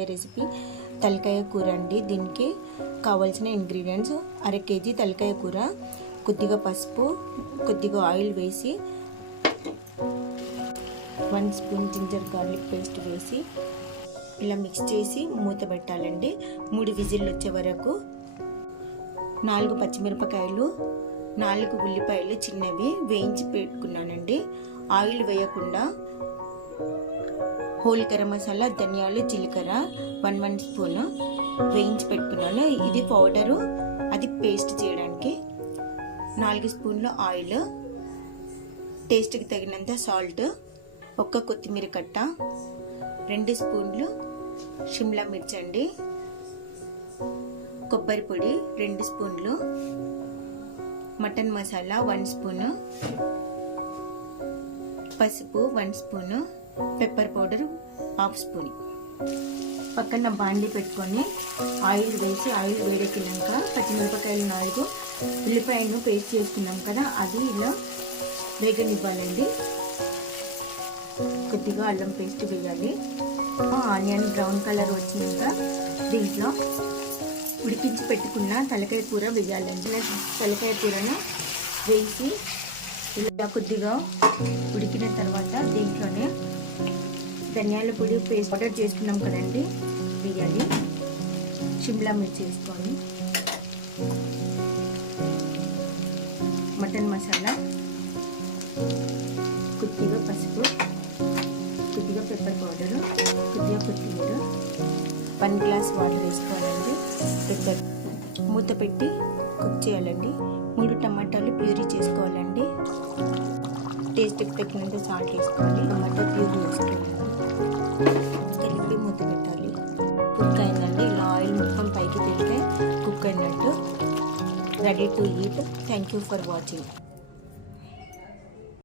Recipe తలకాయ కూర అండి. దీనికి కావాల్సిన ఇంగ్రీడియంట్స్ అర కేజీ తలకాయ కూర కొద్దిగా పసుపు కొద్దిగా ఆయిల్ వేసి one spoon ginger garlic paste వేసి ఇలా మిక్స్ చేసి మూత పెట్టాలండి. మూడు విజిల్లు వచ్చే వరకు నాలుగు పచ్చిమిరపకాయలు నాలుగు ఉల్లిపాయలు చిన్నవి వేయించి పెట్టుకున్నానండి. ఆయిల్ వేయకుండా హోల్ గరం మసాలా ధనియాలు జీలకర్ర వన్ వన్ స్పూన్ వేయించి పెట్టుకున్నాను. ఇది పౌడరు. అది పేస్ట్ చేయడానికి నాలుగు స్పూన్లు ఆయిల్ టేస్ట్కి తగినంత సాల్ట్ ఒక్క కొత్తిమీర కట్ట రెండు స్పూన్లు షిమ్లా మిర్చి అండి కొబ్బరి పొడి రెండు స్పూన్లు మటన్ మసాలా వన్ స్పూను పసుపు one spoon pepper powder half spoon. పక్కన బాండి పెట్టుకొని ఆయిల్ వేసి ఆయిల్ వేడెక్కినాక పచ్చిమిరపకాయలు నాలుగు ఉల్లిపాయను పేస్ట్ చేసుకున్నాం కదా అది ఇలా వేగనివ్వాలండి. కొద్దిగా అల్లం పేస్ట్ వేయాలి. ఆనియన్ బ్రౌన్ కలర్ వచ్చినాక దీంట్లో ఉడికించి పెట్టుకున్న తలకాయ కూర వేయాలండి. తలకాయ కూరను వేసి ఇలా కొద్దిగా ఉడికిన తర్వాత దీంట్లోనే ధనియాల పొడి పేస్ట్ ఆర్డర్ చేసుకున్నాం కదండి. వేయాలి షిమ్లా మిర్చి వేసుకొని మటన్ మసాలా. కొద్దిగా పసుపు. కొద్దిగా పెప్పర్ పౌడరు కొద్దిగా కొత్తిమీర. వన్ గ్లాస్ వాటర్ వేసుకోవాలండి. పెప్పర్ మూత పెట్టి కుక్ చేయాలండి. మూడు టమాటాలు ప్యూరీ చేసుకోవాలండి. టేస్ట్కి తగినంత సాల్ట్ వేసుకోవాలి. Tomato puree. ready to eat. Thank you for watching.